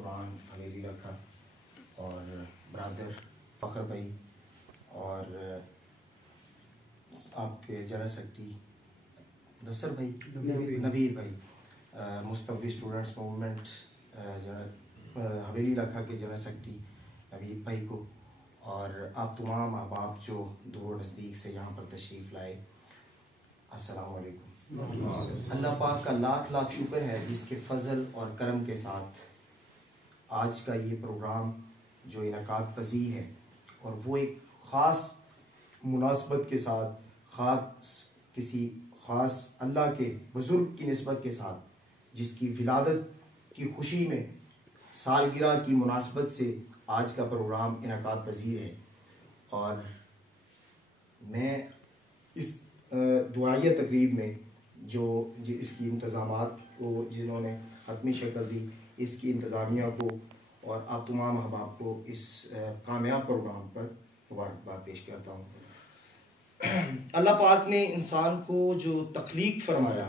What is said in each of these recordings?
कुरान हवेली रखा और ब्रदर फ़खर भाई और आपके जनरल सेक्रेटरी नसर भाई, नबीर भाई, मुस्तफ़ी स्टूडेंट्स मूवमेंट हवेली रखा के जनरल सेक्रेटरी नबीर भाई को, और आप तमाम अहबाब जो दूर नज़दीक से यहाँ पर तशरीफ़ लाए, अस्सलाम वालेकुम। अल्लाह पाक का लाख लाख शुक्र है जिसके फजल और करम के साथ आज का ये प्रोग्राम जो इनकाद पज़ीर है, और वो एक ख़ास मुनासबत के साथ, किसी ख़ास अल्लाह के बुज़ुर्ग की निस्बत के साथ, जिसकी विलादत की खुशी में सालगिरह की मुनासबत से आज का प्रोग्राम इनकाद पज़ीर है। और मैं इस दुआया तकरीब में जो इसकी इंतज़ामात को जिन्होंने हतमी शक्ल दी, इसकी इंतज़ामिया को और आप तमाम अहबाब को इस कामयाब प्रोग्राम पर मुबारकबाद पेश करता हूँ। अल्लाह पाक ने इंसान को जो तख्लीक फरमाया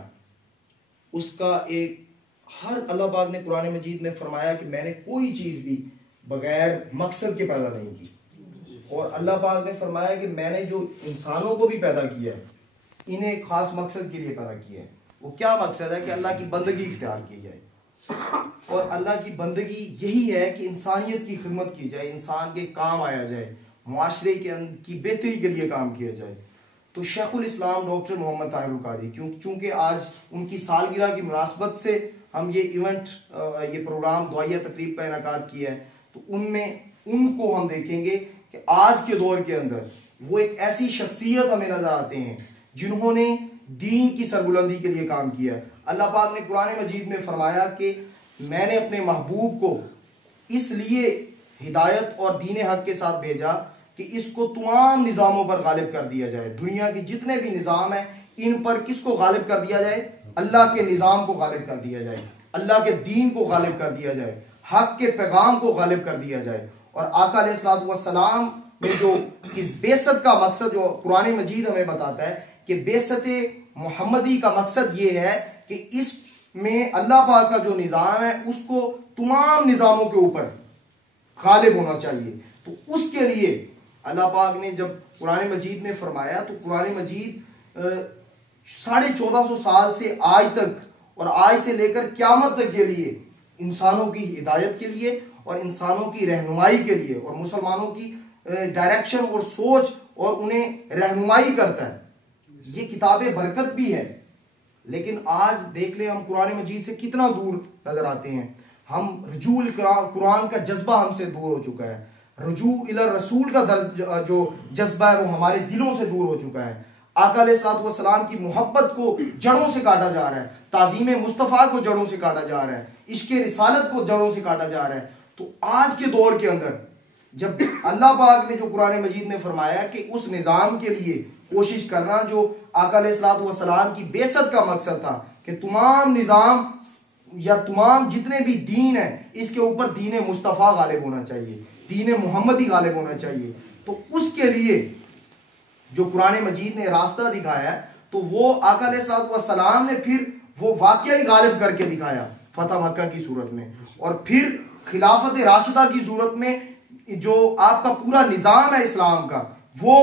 उसका एक हर अल्लाह पाक ने कुरान मजीद में फरमाया कि मैंने कोई चीज़ भी बगैर मकसद के पैदा नहीं की, और अल्लाह पाक ने फरमाया कि मैंने जो इंसानों को भी पैदा किया है इन्हें एक खास मकसद के लिए पैदा किया है। वो क्या मकसद है कि अल्लाह की बंदगी इख्तियार की जाए, और अल्लाह की बंदगी यही है कि इंसानियत की खिदमत की जाए, इंसान के काम आया जाए, मुआशरे की बेहतरी के लिए काम किया जाए। तो शेखुल इस्लाम डॉक्टर मोहम्मद ताहिर कादरी, चूँकि आज उनकी सालगिरह की मुनासबत से हम ये इवेंट, ये प्रोग्राम दुआया तकरीब का इनकाद किया है, तो उनमें उनको हम देखेंगे कि आज के दौर के अंदर वो एक ऐसी शख्सियत हमें नजर आते हैं जिन्होंने दीन की सरबुलंदी के लिए काम किया। अल्लाह पाक ने कुरान मजीद में फरमाया कि मैंने अपने महबूब को इसलिए हिदायत और दीन हक के साथ भेजा कि इसको तमाम निज़ामों पर गालिब कर दिया जाए। दुनिया के जितने भी निज़ाम हैं इन पर किसको गालिब कर दिया जाए? अल्लाह के निज़ाम को गालिब कर दिया जाए, अल्लाह के दीन को गालिब कर दिया जाए, हक के पैगाम को गालिब कर दिया जाए। और आका अलैहिस्सलातु वस्सलाम ने जो इस बेसत का मकसद जो कुरान मजीद हमें बताता है कि बेसत मोहम्मदी का मकसद ये है कि इसमें अल्लाह पाक का जो निज़ाम है उसको तमाम निज़ामों के ऊपर गालिब होना चाहिए। तो उसके लिए अल्लाह पाक ने जब कुरान मजीद में फरमाया, तो कुरान मजीद 1450 साल से आज तक और आज से लेकर क़यामत तक के लिए इंसानों की हिदायत के लिए और इंसानों की रहनुमाई के लिए और मुसलमानों की डायरेक्शन और सोच और उन्हें रहनुमाई करता है। ये किताबें बरकत भी है, लेकिन आज देख ले हम कुरान मजीद से कितना दूर नजर आते हैं। हम रजूल कुरान का जज्बा हमसे दूर हो चुका है, रजू इला रसूल का जो जज्बा है वो हमारे दिलों से दूर हो चुका है। आका अलैहिस्सलातु वस्सलाम की मोहब्बत को जड़ों से काटा जा रहा है, ताज़ीम मुस्तफ़ा को जड़ों से काटा जा रहा है, इश्क़ रिसालत को जड़ों से काटा जा रहा है। तो आज के दौर के अंदर जब अल्लाह पाक ने जो कुरान मजीद में फरमाया कि उस निज़ाम के लिए कोशिश करना जो आका अलैहिस्सलातु वस्सलाम की बेसत का मकसद था कि तमाम निज़ाम या तमाम जितने भी दीन है इसके ऊपर दीन मुस्तफ़ा गालिब होना चाहिए, दीन मोहम्मदी गालिब होना चाहिए। तो उसके लिए जो कुरान मजीद ने रास्ता दिखाया तो वो आका अलैहिस्सलातु वस्सलाम ने फिर वो वाकया ही गालिब करके दिखाया फतह मक्का की सूरत में, और फिर खिलाफत राशिदा की सूरत में जो आपका पूरा निज़ाम है इस्लाम का वो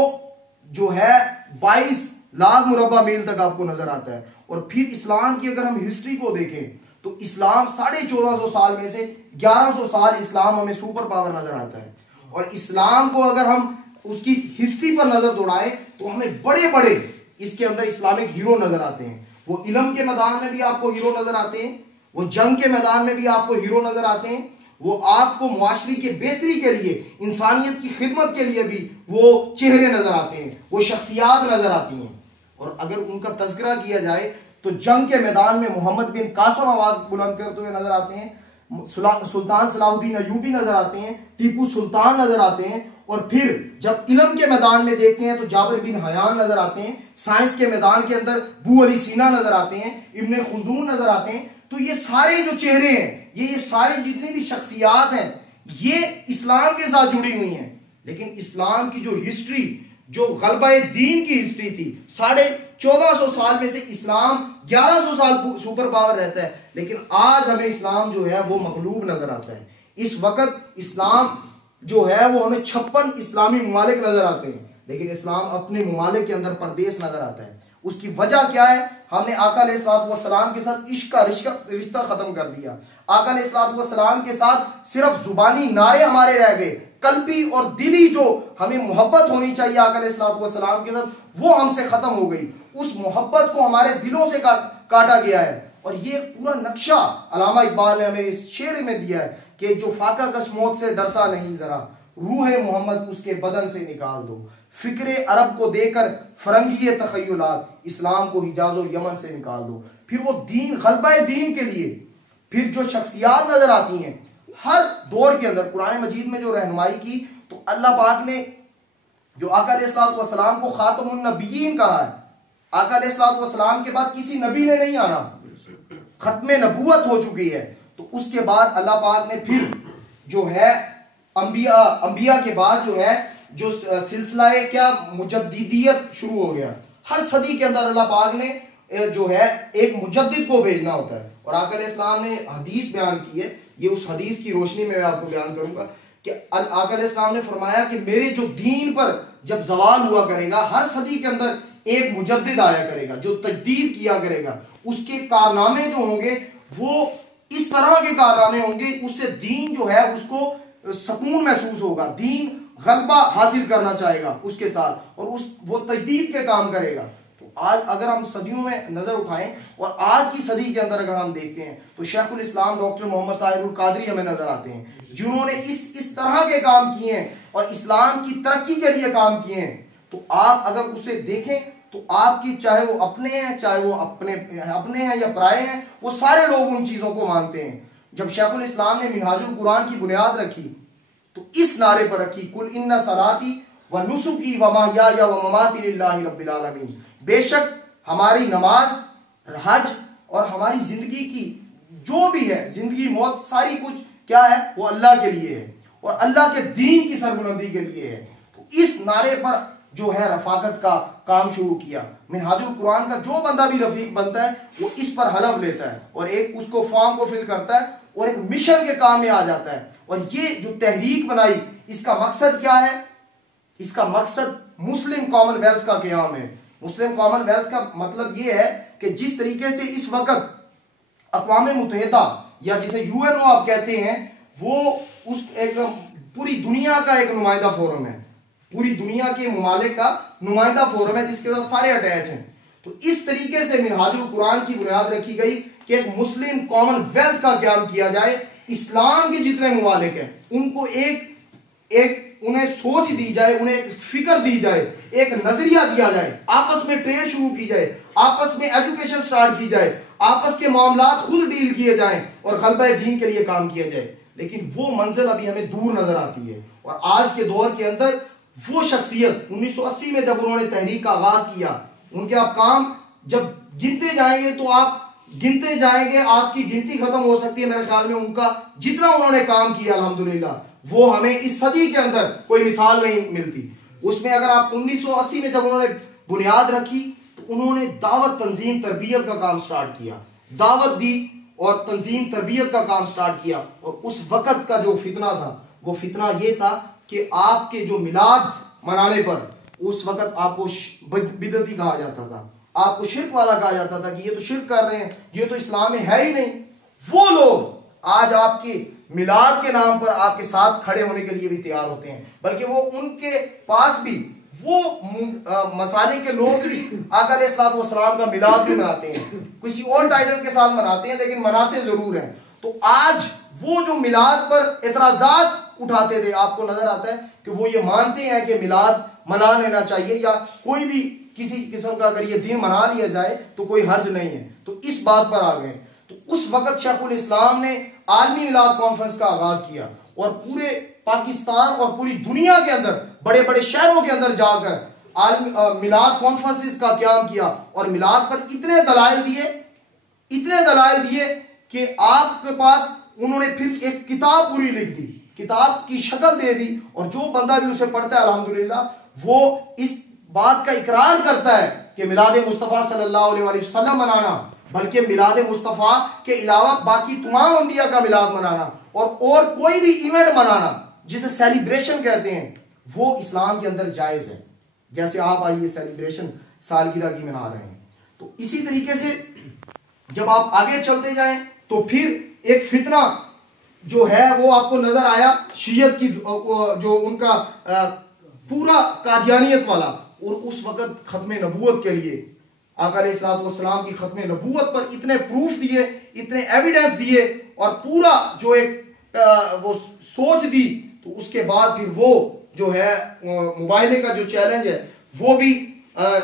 जो है 22 लाख मुरब्बा मील तक आपको नजर आता है। और फिर इस्लाम की अगर हम हिस्ट्री को देखें तो इस्लाम 1450 साल में से 1100 साल इस्लाम हमें सुपर पावर नजर आता है। और इस्लाम को अगर हम उसकी हिस्ट्री पर नजर दौड़ाएं तो हमें बड़े बड़े इसके अंदर इस्लामिक हीरो नजर आते हैं। वो इल्म के मैदान में भी आपको हीरो नजर आते हैं, वो जंग के मैदान में भी आपको हीरो नजर आते हैं, वो आपको मुआशरे की बेहतरी के लिए, इंसानियत की खिदमत के लिए भी वो चेहरे नजर आते हैं, वो शख्सियात नजर आती हैं। और अगर उनका तज़किरा किया जाए तो जंग के मैदान में मोहम्मद बिन कासिम आवाज बुलंद करते हुए नजर आते हैं, सुल्तान सलाहुद्दीन अय्यूबी नजर आते हैं, टीपू सुल्तान नजर आते हैं। और फिर जब इल्म के मैदान में देखते हैं तो जाबिर बिन हयान नजर आते हैं, साइंस के मैदान के अंदर बू अली सीना नजर आते हैं, इब्ने खुल्दून नजर आते हैं। तो ये सारे जो चेहरे हैं, ये सारे जितनी भी शख्सियात हैं, ये इस्लाम के साथ जुड़ी हुई हैं। लेकिन इस्लाम की जो हिस्ट्री, जो गलबा दीन की हिस्ट्री थी, 1450 साल में से इस्लाम 1100 साल सुपर पावर रहता है, लेकिन आज हमें इस्लाम जो है वो मगलूब नजर आता है। इस वक्त इस्लाम जो है वो हमें 56 इस्लामी ममालिक नजर आते हैं, लेकिन इस्लाम अपने ममालिक के अंदर परदेश नजर आता है। उसकी वजह क्या है? हमने आका अलैहिस्सलाम के साथ इश्क का रिश्ता खत्म कर दिया। आका अलैहिस्सलाम के साथ सिर्फ जुबानी नारे हमारे रह गए, कल्बी और दिली जो हमें मोहब्बत होनी चाहिए आका अलैहिस्सलाम के साथ, वो हमसे खत्म हो गई। उस मोहब्बत को हमारे दिलों से काटा गया है। और ये पूरा नक्शा अल्लामा इकबाल ने हमें इस शेर में दिया है कि जो फाका कश मौत से डरता नहीं जरा, रूह मोहम्मद उसके बदन से निकाल दो, फिक्रे अरब को देकर फरंगी तखय्युलात, इस्लाम को हिजाज और यमन से निकाल दो। फिर वो दीन, गलबा दीन के लिए फिर जो शख्सियात नजर आती हैं हर दौर के अंदर, कुरान मजीद में जो रहनुमाई की, तो अल्लाह पाक ने जो आका अलैहिस्सलाम को खातमुन नबिय्यीन कहा है, आका अलैहिस्सलाम के बाद किसी नबी ने नहीं आना, खत्मे नबूवत हो चुकी है। तो उसके बाद अल्लाह पाक ने फिर जो है अंबिया के बाद जो है जो सिलसिला क्या मुजद्दिदियत शुरू हो गया। हर सदी के अंदर अल्लाह पाक ने जो है एक मुजद्दिद को भेजना होता है। और आका अलैहिस्सलाम ने हदीस बयान की है, ये उस हदीस की रोशनी में मैं आपको बयान करूंगा कि आका अलैहिस्सलाम ने फरमाया कि मेरे जो दीन पर जब जवाल हुआ करेगा, हर सदी के अंदर एक मुजद्दिद आया करेगा जो तजदीद किया करेगा। उसके कारनामे जो होंगे वो इस तरह के कारनामे होंगे, उससे दीन जो है उसको सुकून महसूस होगा, दीन गलबा हासिल करना चाहेगा उसके साथ, और वो तजदीद के काम करेगा। तो आज अगर हम सदियों में नजर उठाएं और आज की सदी के अंदर अगर हम देखते हैं तो शेखुल इस्लाम डॉक्टर मोहम्मद ताहिरुल कादरी हमें नजर आते हैं, जिन्होंने इस तरह के काम किए हैं और इस्लाम की तरक्की के लिए काम किए हैं। तो आप अगर उसे देखें तो आपकी, चाहे वो अपने हैं, चाहे वो अपने हैं या पराए हैं, वो सारे लोग उन चीजों को मानते हैं। जब शेखुल इस्लाम ने मिनहाजुल कुरान की बुनियाद रखी तो इस नारे पर रखी, कुल इन्ना सलाती व नुसुकी व महयाया व ममाती लिल्लाहि रब्बिल आलमीन, बेशक हमारी नमाज, हज और हमारी जिंदगी की जो भी है, जिंदगी मौत सारी कुछ क्या है, वो अल्लाह के लिए है और अल्लाह के दीन की सरबुलंदी के लिए है। तो इस नारे पर जो है रफाकत का काम शुरू किया। मिनहाजुल कुरान का जो बंदा भी रफीक बनता है वो इस पर हलफ लेता है और एक उसको फॉर्म को फिल करता है और एक मिशन के काम में आ जाता है। और ये जो तहरीक बनाई, इसका मकसद क्या है? इसका मकसद मुस्लिम कॉमनवेल्थ का क़याम है। मुस्लिम कॉमनवेल्थ का मतलब ये है कि जिस तरीके से इस वक्त अक़वाम मुत्तहिदा या जिसे यूएनओ आप कहते हैं, वो उस एक पूरी दुनिया का एक नुमाइंदा फोरम है, पूरी दुनिया के ममालिक का नुमाइंदा फोरम है जिसके साथ सारे अटैच हैं। तो इस तरीके से मिनहाजुल कुरान की बुनियाद रखी गई कि एक मुस्लिम कॉमनवेल्थ का क़याम किया जाए। इस्लाम के जितने ममालिक हैं उनको एक उन्हें सोच दी जाए, उन्हें एक फिक्र दी जाए, एक नजरिया दिया जाए, आपस में ट्रेड शुरू की जाए, आपस में एजुकेशन स्टार्ट की जाए, आपस के मामलात खुद डील किए जाएं और गलबा दीन के लिए काम किया जाए। लेकिन वो मंजिल अभी हमें दूर नजर आती है। और आज के दौर के अंदर वो शख्सियत 1980 में जब उन्होंने तहरीक का आगाज किया, उनके आप काम जब गिनते जाएंगे तो आप गिनते जाएंगे, आपकी गिनती खत्म हो सकती है। मेरे ख्याल में उनका जितना उन्होंने काम किया अल्हम्दुलिल्लाह, वो हमें इस सदी के अंदर कोई मिसाल नहीं मिलती। उसमें अगर आप 1980 में जब उन्होंने बुनियाद रखी तो उन्होंने दावत, तंजीम, तरबियत का काम स्टार्ट किया, दावत दी और तंजीम तरबियत का काम स्टार्ट किया। और उस वक्त का जो फितना था वो फितना ये था कि आपके जो मिलाद मनाने पर उस वक्त आपको बिदअती कहा जाता था, आपको शिर्क वाला कहा जाता था कि ये तो शिर्क कर रहे हैं, ये तो इस्लाम में है ही नहीं। वो लोग आज आपके मिलाद के नाम पर आपके साथ खड़े होने के लिए भी तैयार होते हैं, बल्कि वो उनके पास भी वो मसाले के लोग भी आका अलैहिस्सलाम का मिलाद भी मनाते हैं, किसी और टाइटल के साथ मनाते हैं लेकिन मनाते जरूर हैं। तो आज वो जो मिलाद पर एतराजात उठाते थे, आपको नजर आता है कि वो ये मानते हैं कि मिलाद मना लेना चाहिए या कोई भी किसी किस्म का अगर ये दिन मना लिया जाए तो कोई हर्ज नहीं है। तो इस बात पर आ गए। तो उस वक्त शेखुल इस्लाम ने आलमी मिलाद कॉन्फ्रेंस का आगाज किया और पूरे पाकिस्तान और पूरी दुनिया के अंदर बड़े बड़े शहरों के अंदर जाकर मिलाद कॉन्फ्रेंसेस का क़याम किया और मिलाद पर इतने दलाइल दिए कि आपके पास उन्होंने फिर एक किताब पूरी लिख दी, किताब की शक्ल दे दी। और जो बंदा भी उसे पढ़ता है अल्हम्दुलिल्लाह वो इस बात का इकरार करता है कि मिलाद मुस्तफ़ा सल्लल्लाहु अलैहि वसल्लम मनाना, बल्कि मिलाद मुस्तफ़ा के अलावा बाकी तमाम अंबिया का मिलाद मनाना और कोई भी इवेंट मनाना जिसे सेलिब्रेशन कहते हैं, वो इस्लाम के अंदर जायज है। जैसे आप आज ये सेलिब्रेशन सालगिरह की मना रहे हैं, तो इसी तरीके से जब आप आगे चलते जाएं तो फिर एक फितना जो है वो आपको नजर आया, शियत की जो उनका पूरा कादियानियत वाला, और उस वक्त खत्म नबूवत के लिए आका अलैहिस्सलाम की खत्म नबूवत पर इतने प्रूफ दिए, इतने एविडेंस दिए और पूरा जो एक वो सोच दी, तो उसके बाद फिर वो जो है मुबाहिले का जो चैलेंज है वो भी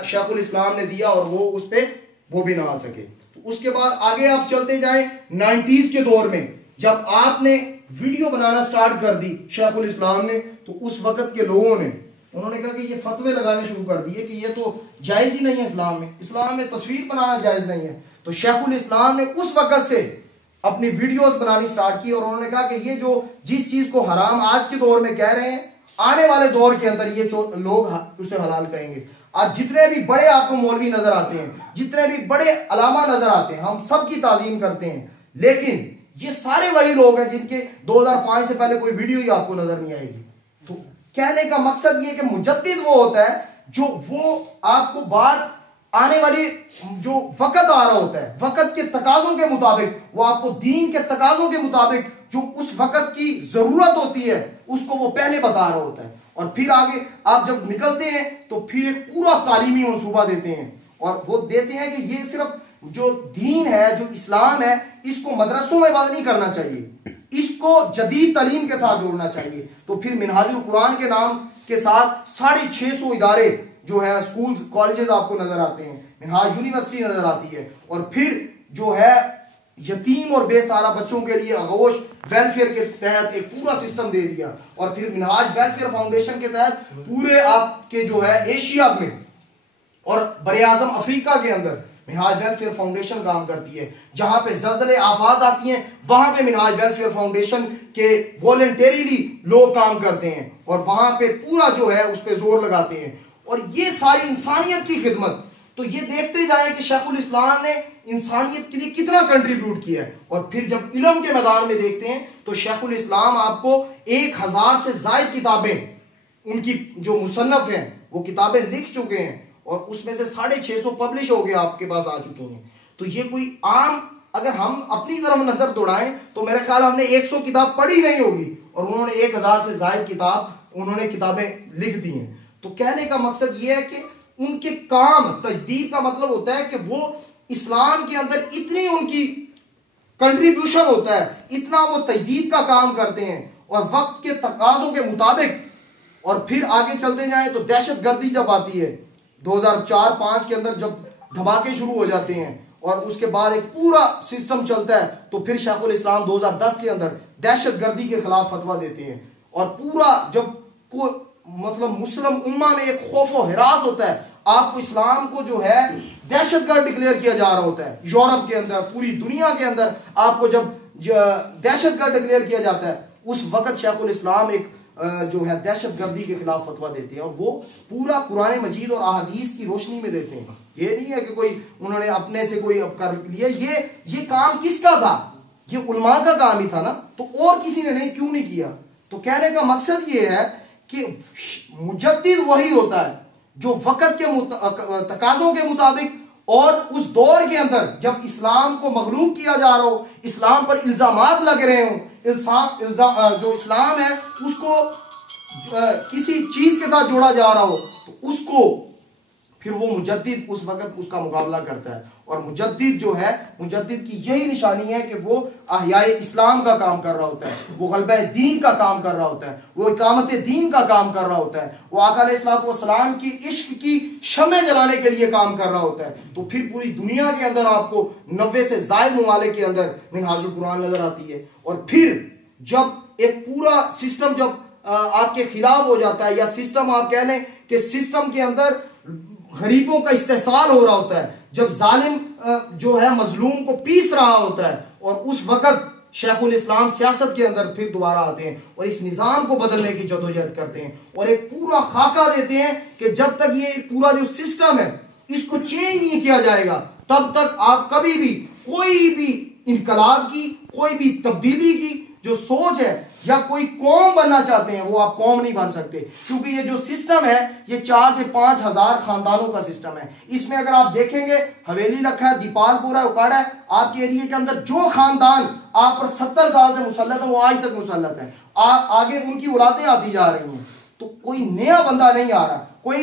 शेखुल इस्लाम ने दिया और वो उस पर वो भी ना आ सके। तो उसके बाद आगे आप चलते जाएं 90s के दौर में जब आपने वीडियो बनाना स्टार्ट कर दी शेखुल इस्लाम ने, तो उस वक्त के लोगों ने उन्होंने कहा कि ये फतवे लगाने शुरू कर दिए कि ये तो जायज ही नहीं है इस्लाम में तस्वीर बनाना जायज नहीं है। तो शेखुल इस्लाम ने उस वक्त से अपनी वीडियोस बनानी स्टार्ट की और उन्होंने कहा कि ये जो जिस चीज को हराम आज के दौर में कह रहे हैं, आने वाले दौर के अंदर ये लोग उसे हलाल कहेंगे। आज जितने भी बड़े आपको मौलवी नजर आते हैं, जितने भी बड़े अलामा नजर आते हैं, हम सबकी ताजीम करते हैं, लेकिन ये सारे वही लोग हैं जिनके 2005 से पहले कोई वीडियो ही आपको नजर नहीं आएगी। तो कहने का मकसद ये कि मुजद्दिद वो होता है जो वो आपको बात आने वाली जो वक्त आ रहा होता है, वक्त के तकाजों के मुताबिक, वो आपको दीन के तकाजों के मुताबिक जो उस वक्त की जरूरत होती है उसको वो पहले बता रहा होता है। और फिर आगे आप जब निकलते हैं तो फिर एक पूरा तालीमी मंसूबा देते हैं और वो देते हैं कि ये सिर्फ जो दीन है, जो इस्लाम है, इसको मदरसों में बात नहीं करना चाहिए, इसको जदीद तालीम के साथ जोड़ना चाहिए। तो फिर मिनहाजुल कुरान के नाम के साथ 650 इदारे जो है, स्कूल कॉलेजेस आपको नजर आते हैं, मिनहाज यूनिवर्सिटी नजर आती है, और फिर जो है यतीम और बेसहारा बच्चों के लिए अगोश वेलफेयर के तहत एक पूरा सिस्टम दे दिया, और फिर मिनहाज वेलफेयर फाउंडेशन के तहत पूरे आपके जो है एशिया में और बरे-आज़म अफ्रीका के अंदर मिनहाज वेलफेयर फाउंडेशन काम करती है। जहां पे ज़लज़ले आफात आती हैं वहां पे मिनहाज वेलफेयर फाउंडेशन के वॉलंटरीली लोग काम करते हैं और वहां पे पूरा जो है उस पर जोर लगाते हैं, और ये सारी इंसानियत की खिदमत। तो ये देखते जाए कि शेखुल इस्लाम ने इंसानियत के लिए कितना कंट्रीब्यूट किया है। और फिर जब इल्म के मैदान में देखते हैं तो शेखुल इस्लाम आपको 1000 से ज्यादा किताबें उनकी जो मुसन्नफ हैं वो किताबें लिख चुके हैं, और उसमें से 650 पब्लिश हो गए आपके पास आ चुकी हैं। तो ये कोई आम, अगर हम अपनी तरफ नजर दौड़ाएं तो मेरे ख्याल हमने 100 किताब पढ़ी नहीं होगी, और उन्होंने 1000 से ज्यादा किताबें लिख दी हैं। तो कहने का मकसद ये है कि उनके काम, तजदीद का मतलब होता है कि वो इस्लाम के अंदर इतनी उनकी कंट्रीब्यूशन होता है, इतना वो तजदीद का काम करते हैं और वक्त के तकाजों के मुताबिक। और फिर आगे चलते जाएं तो दहशतगर्दी जब आती है 2004-5 के अंदर, जब धमाके शुरू हो जाते हैं और उसके बाद एक पूरा सिस्टम चलता है, तो फिर शेखुल इस्लाम 2010 के अंदर दहशतगर्दी के खिलाफ फतवा देते हैं। और पूरा जब को मतलब मुस्लिम उम्मा में एक खौफ और हिरास होता है, आपको इस्लाम को जो है दहशतगर्द डिक्लेयर किया जा रहा होता है, यूरोप के अंदर, पूरी दुनिया के अंदर आपको जब दहशतगर्द डिक्लेयर किया जाता है, उस वक्त शेखुल इस्लाम एक जो है दहशतगर्दी के खिलाफ फतवा देते हैं, और वो पूरा कुरान मजीद और अहादीस की रोशनी में देते हैं। ये नहीं है कि कोई उन्होंने अपने से कोई कर लिया, ये काम किसका था? ये उलमा का काम ही था ना, तो और किसी ने नहीं, क्यों नहीं किया? तो कहने का मकसद ये है कि मुजद्दिद वही होता है जो वक्त के तकाजों के मुताबिक और उस दौर के अंदर जब इस्लाम को मगलूब किया जा रहा हो, इस्लाम पर इल्जामात लग रहे हो, जो इस्लाम है उसको किसी चीज के साथ जोड़ा जा रहा हो, तो उसको फिर वो मुजद्दिद उस वक्त उसका मुकाबला करता है। और मुजद्दिद जो है, मुजद्दिद की यही निशानी है कि वो अहयाए इस्लाम का काम कर रहा होता है, वो गलबा दीन का काम कर रहा होता है, वो इकामत दीन का काम कर रहा होता है, वो आका अलैहिस्सलाम की इश्क की शम्में जलाने के लिए काम कर रहा होता है। तो फिर पूरी दुनिया के अंदर आपको 90 से ज्यादा ममालिक के अंदर मिनहाजुल कुरान नजर आती है। और फिर जब एक पूरा सिस्टम जब आपके खिलाफ हो जाता है, या सिस्टम आप कह लें कि सिस्टम के अंदर गरीबों का इस्तेसाल हो रहा होता है, जब जालिम जो है मजलूम को पीस रहा होता है, और उस वक्त शेखुल इस्लाम सियासत के अंदर फिर दोबारा आते हैं और इस निजाम को बदलने की जदोजहद करते हैं और एक पूरा खाका देते हैं कि जब तक ये पूरा जो सिस्टम है इसको चेंज नहीं किया जाएगा तब तक आप कभी भी कोई भी इनकलाब की, कोई भी तब्दीली की जो सोच है या कोई कौम बनना चाहते हैं वो आप कौम नहीं बन सकते, क्योंकि ये जो सिस्टम है ये 4 से 5 हजार खानदानों का सिस्टम है। इसमें अगर आप देखेंगे हवेली रखा है, दीपालपुर है, उकाड़ा है, आपके एरिया के अंदर जो खानदान आप पर 70 साल से मुसल्लत है वो आज तक मुसल्लत है, आगे उनकी औलादें आती जा रही हैं। तो कोई नया बंदा नहीं आ रहा, कोई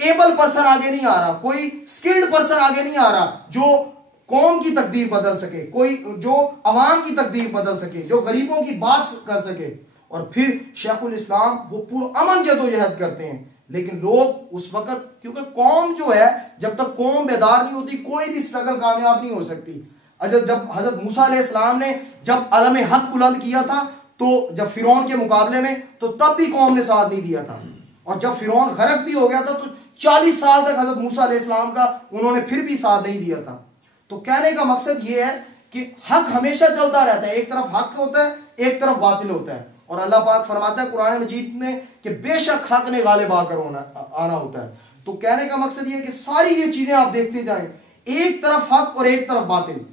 एबल पर्सन आगे नहीं आ रहा, कोई स्किल्ड पर्सन आगे नहीं आ रहा जो कौम की तकदीर बदल सके, कोई जो अवाम की तकदीर बदल सके, जो गरीबों की बात कर सके। और फिर शेखुल इस्लाम वो पूरा अमन जदोजहद करते हैं, लेकिन लोग उस वक्त, क्योंकि कौम जो है जब तक कौम बेदार नहीं होती कोई भी स्ट्रगल कामयाब नहीं हो सकती। अच्छा, जब हजरत मूसा अलैहिस्सलाम ने जब अलम हक बुलंद किया था तो जब फिरौन के मुकाबले में, तो तब भी कौम ने साथ नहीं दिया था, और जब फिरौन गरक भी हो गया था तो 40 साल तक हजरत मूसा अलैहिस्सलाम का उन्होंने फिर भी साथ नहीं दिया था। तो कहने का मकसद यह है कि हक हमेशा चलता रहता है, एक तरफ हक होता है, एक तरफ बातिल होता है, और अल्लाह पाक फरमाता है कुरान मजीद में कि बेशक हक ने गालिब आकर आना होता है। तो कहने का मकसद यह है कि सारी ये चीजें आप देखते जाएं, एक तरफ हक और एक तरफ बातिल।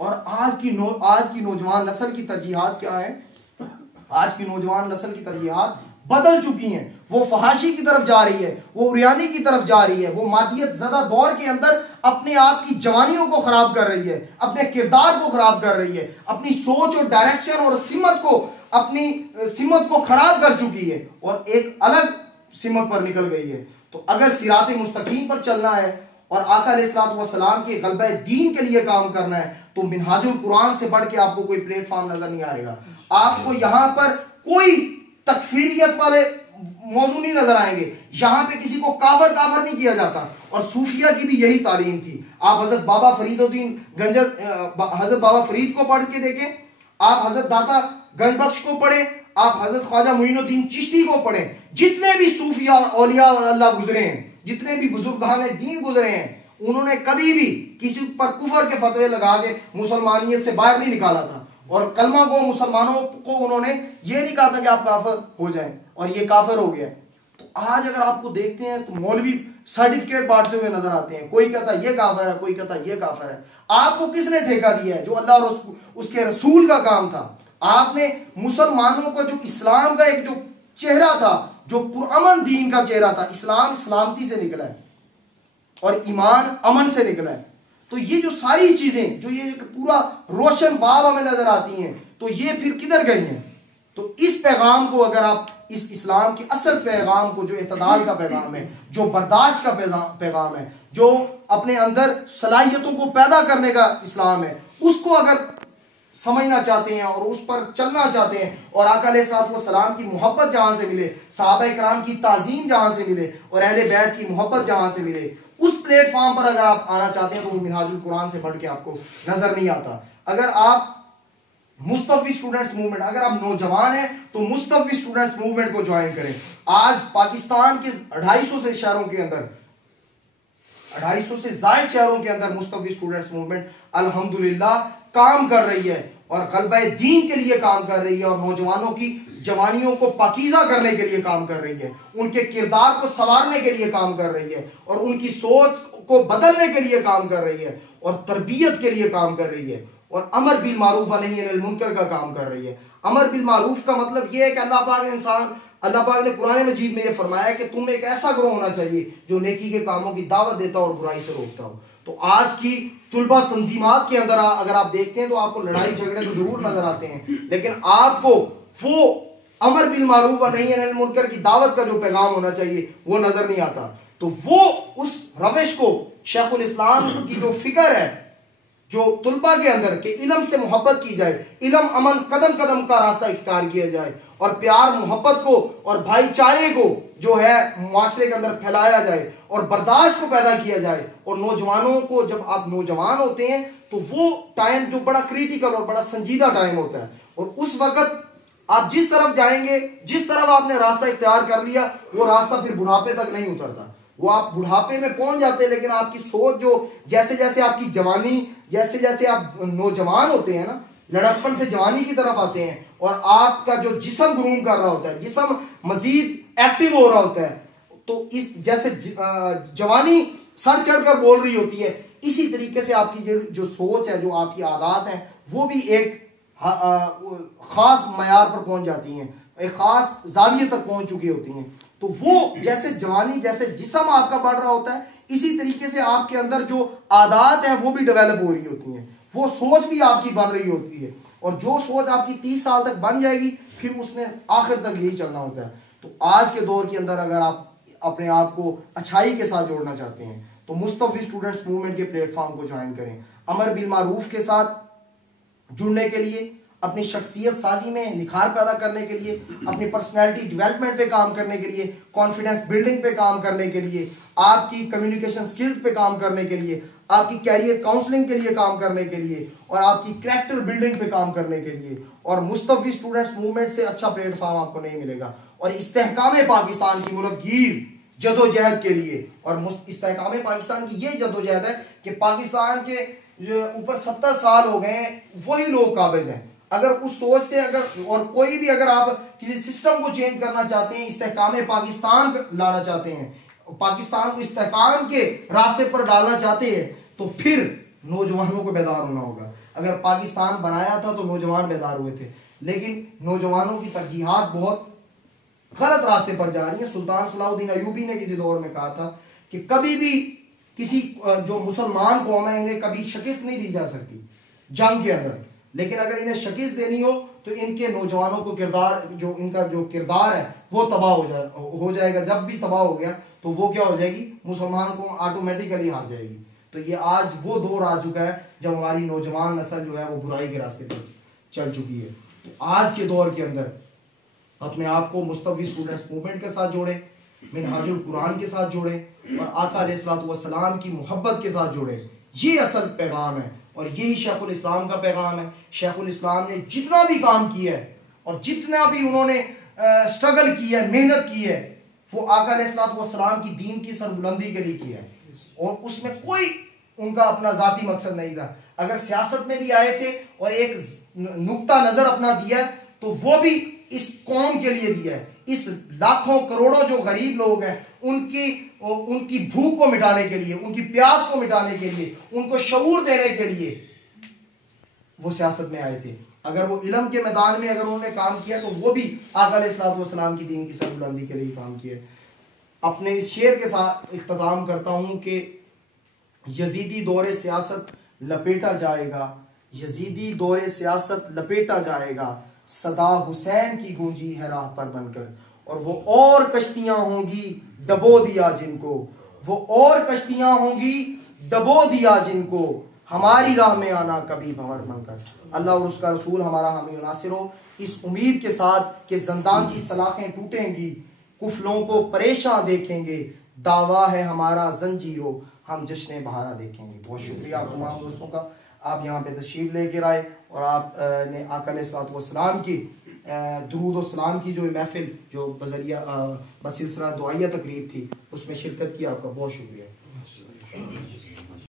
और आज की नौजवान नस्ल की तरजीहात क्या है? आज की नौजवान नस्ल की तरजीहात बदल चुकी हैं, वो फहाशी की तरफ जा रही है, वो उरियानी की तरफ जा रही है, वो मादियत ज़दा दौर के अंदर अपने आप की जवानियों को खराब कर रही है, अपने किरदार को खराब कर रही है, अपनी सोच और डायरेक्शन और अपनी सिमत को खराब कर चुकी है और एक अलग सिमत पर निकल गई है। तो अगर सिरात मुस्तकीम पर चलना है और आका अलैहिस्सलाम के गलबा दीन के लिए काम करना है तो मिनहाजुल कुरान से बढ़ के आपको कोई प्लेटफॉर्म नजर नहीं आएगा। आपको यहां पर कोई तकफीरियत वाले मौजू नहीं नजर आएंगे, यहां पे किसी को काफर नहीं किया जाता। और सूफिया की भी यही तालीम थी। आप हजरत बाबा फरीदुद्दीन गंजर, हजरत बाबा फरीद को पढ़ के देखें, आप हजरत दाता गंजबख्श को पढ़ें, आप हजरत ख्वाजा मुइनुद्दीन चिश्ती को पढ़ें, जितने भी सूफिया और औलिया अल्लाह गुजरे हैं, जितने भी बुजुर्गान दीन गुजरे हैं, उन्होंने कभी भी किसी पर कुफर के फतवे लगा के मुसलमानियत से बाहर नहीं निकाला था। और कलमा को मुसलमानों को उन्होंने ये नहीं कहा था कि आप काफिर हो जाएं और ये काफिर हो गया। तो आज अगर आपको देखते हैं तो मौलवी सर्टिफिकेट बांटते हुए नजर आते हैं, कोई कहता ये काफिर है, कोई कहता ये काफिर है। आपको किसने ठेका दिया है? जो अल्लाह और उसके रसूल का काम था। आपने मुसलमानों का जो इस्लाम का एक जो चेहरा था, जो पुरअमन दीन का चेहरा था, इस्लाम सलामती से निकला है और ईमान अमन से निकला है। तो ये जो सारी चीजें, जो ये पूरा रोशन बाब हमें नजर आती हैं, तो ये फिर किधर गई हैं? तो इस पैगाम को अगर आप इस इस्लाम के असल पैगाम को, जो इत्तदाल का पैगाम है, जो बर्दाश्त का पैगाम है, जो अपने अंदर सलाहियतों को पैदा करने का इस्लाम है, उसको अगर समझना चाहते हैं और उस पर चलना चाहते हैं और आका अलैहिस्सलाम की मोहब्बत जहां से मिले, सहाबा इकराम की ताजीम जहां से मिले और अहले बैत की मोहब्बत जहां से मिले, उस प्लेटफॉर्म पर अगर आप आना चाहते हैं तो वो मिनहाजुल कुरान से बढ़ के आपको नजर नहीं आता। अगर आप मुस्तफी स्टूडेंट्स मूवमेंट, अगर आप नौजवान हैं तो मुस्तफी स्टूडेंट्स मूवमेंट को ज्वाइन करें। आज पाकिस्तान के 250 से शहरों के अंदर, 250 से ज्यादा शहरों के अंदर मुस्तफी स्टूडेंट्स मूवमेंट अल्हम्दुलिल्लाह काम कर रही है और गलबा दीन के लिए काम कर रही है और नौजवानों की जवानियों को पाकीज़ा करने के लिए काम कर रही है, उनके किरदार को संवारने के लिए काम कर रही है और उनकी सोच को बदलने के लिए काम कर रही है और तरबियत के लिए काम कर रही है और अमर बिल मारूफ व नही अनिल मुनकर का काम कर रही है। अमर बिल मारूफ का मतलब यह है कि अल्लाह पाक ने कुरान मजीद में यह फरमाया कि तुम एक ऐसा ग्रोह होना चाहिए जो नेकी के कामों की दावत देता हो और बुराई से रोकता हो। तो आज की तुलबा तंजीमात के अंदर अगर आप देखते हैं तो आपको लड़ाई झगड़े तो जरूर नजर आते हैं, लेकिन आपको वो अमर बिल मारूफ व नही अनिल मुनकर की दावत का जो पैगाम होना चाहिए वो नजर नहीं आता। तो वो उस रविश को शेखुल इस्लाम की जो फिक्र है, जो तुलबा के अंदर के इल्म से मोहब्बत की जाए, इल्म अमन कदम कदम का रास्ता इख्तियार किया जाए और प्यार मोहब्बत को और भाईचारे को जो है मुआशरे के अंदर फैलाया जाए और बर्दाश्त को पैदा किया जाए। और नौजवानों को, जब आप नौजवान होते हैं तो वो टाइम जो बड़ा क्रिटिकल और बड़ा संजीदा टाइम होता है और उस वक्त आप जिस तरफ जाएंगे, जिस तरफ आपने रास्ता इख्तियार कर लिया, वो रास्ता फिर बुढ़ापे तक नहीं उतरता। वो आप बुढ़ापे में पहुंच जाते हैं, लेकिन आपकी सोच जो जैसे जैसे आपकी जवानी, जैसे जैसे आप नौजवान होते हैं ना, लड़कपन से जवानी की तरफ आते हैं और आपका जो जिस्म ग्रूम कर रहा होता है, जिस्म मजीद एक्टिव हो रहा होता है, तो इस जैसे जवानी सर चढ़कर बोल रही होती है, इसी तरीके से आपकी जो सोच है, जो आपकी आदत है, वो भी एक खास मयार पर पहुंच जाती हैं, एक खास जाविये तक पहुंच चुकी होती हैं। तो वो जैसे जवानी, जैसे जिस्म आपका बढ़ रहा होता है, इसी तरीके से आपके अंदर जो आदत है वो भी डेवलप हो रही होती हैं, वो सोच भी आपकी बन रही होती है। और जो सोच आपकी 30 साल तक बन जाएगी, फिर उसने आखिर तक यही चलना होता है। तो आज के दौर के अंदर अगर आप अपने आप को अच्छाई के साथ जोड़ना चाहते हैं तो मुस्तफ़ी स्टूडेंट्स मूवमेंट के प्लेटफॉर्म को ज्वाइन करें। अमर बिल मारूफ के साथ जुड़ने के लिए, अपनी शख्सियत साजी में निखार पैदा करने के लिए, अपनी पर्सनैलिटी डेवलपमेंट पे काम करने के लिए, कॉन्फिडेंस बिल्डिंग पे काम करने के लिए, आपकी कम्युनिकेशन स्किल्स पे काम करने के लिए, आपकी कैरियर काउंसलिंग के लिए काम करने के लिए, और आपकी कैरेक्टर बिल्डिंग पे काम करने के लिए। और मुस्तफ़ी स्टूडेंट्स मूवमेंट से अच्छा प्लेटफॉर्म आपको नहीं मिलेगा। और इस्तेहकाम पाकिस्तान की मुल्कगीर जदोजहद के लिए, और इस्तेहकाम पाकिस्तान की ये जदोजहद है कि पाकिस्तान के ऊपर 70 साल हो गए हैं, वही लोग काबिज हैं। अगर उस सोच से अगर और कोई भी अगर आप किसी सिस्टम को चेंज करना चाहते हैं, इस्तेहकाम पाकिस्तान लाना चाहते हैं, पाकिस्तान को इस्तेहकाम के रास्ते पर डालना चाहते हैं, तो फिर नौजवानों को बेदार होना होगा। अगर पाकिस्तान बनाया था तो नौजवान बेदार हुए थे, लेकिन नौजवानों की तरजीहात बहुत गलत रास्ते पर जा रही है। सुल्तान सलाहुद्दीन अयूबी ने किसी दौर में कहा था कि कभी भी किसी जो मुसलमान कौम है, इन्हें कभी शिकस्त नहीं दी जा सकती जंग के अंदर, लेकिन अगर इन्हें शिकस्त देनी हो तो इनके नौजवानों को किरदार, जो इनका जो किरदार है वो तबाह हो जाएगा। जब भी तबाह हो गया तो वो क्या हो जाएगी, मुसलमान को ऑटोमेटिकली हार जाएगी। तो ये आज वो दौर आ चुका है जब हमारी नौजवान नस्ल जो है वो बुराई के रास्ते पर चल चुकी है। तो आज के दौर के अंदर अपने आप को मुस्तफ़ी स्टूडेंट्स मूवमेंट के साथ जोड़े, मिनहाजुल कुरान के साथ जोड़े, और आका अलैहिस्सलातु वस्सलाम की मोहब्बत के साथ जोड़े। ये असल पैगाम है और यही शेखुल इस्लाम का पैगाम है। शेखुल इस्लाम ने जितना भी काम किया है और जितना भी उन्होंने स्ट्रगल किया है, मेहनत की है, वो आका अलैहिस्सलातु वस्सलाम की दीन की सरबुलंदी के लिए किया है, और उसमें कोई उनका अपना जाती मकसद नहीं था। अगर सियासत में भी आए थे और एक नुक्ता नजर अपना दिया तो वो भी इस कौम के लिए दिया है, इस लाखों करोड़ों जो गरीब लोग हैं उनकी भूख को मिटाने के लिए, उनकी प्यास को मिटाने के लिए, उनको शऊर देने के लिए वो सियासत में आए थे। अगर वो इल्म के मैदान में अगर उन्होंने काम किया तो वो भी आका अलैहिस्सलातु वस्सलाम की दीन की सरबुलंदी के लिए काम किया। अपने इस शेर के साथ इख्तिताम करता हूं कि यजीदी दौरे सियासत लपेटा जाएगा, यजीदी दौरे सियासत लपेटा जाएगा, सदा हुसैन की गूंजी है राह पर बनकर, और वो और कश्तियां होंगी डबो दिया जिनको, वो और कश्तियां होंगी डबो दिया जिनको, हमारी राह में आना कभी भंवर बनकर। अल्लाह और उसका रसूल हमारा हामी नासिर हो, इस उम्मीद के साथ कि ज़िंदान की सलाखें टूटेंगी, कुफलों को परेशान देखेंगे, दावा है हमारा जंजीरो, हम जश्न बहारा देखेंगे। बहुत शुक्रिया आप तमाम दोस्तों का, आप यहाँ पे तशरीफ लेकर आए और आप ने आका अलैहिस्सलातु वस्सलाम की दुरूद व सलाम की जो महफिल जो बजरिया बसिलसिला दुआइया तकरीब थी उसमें शिरकत की। आपका बहुत शुक्रिया।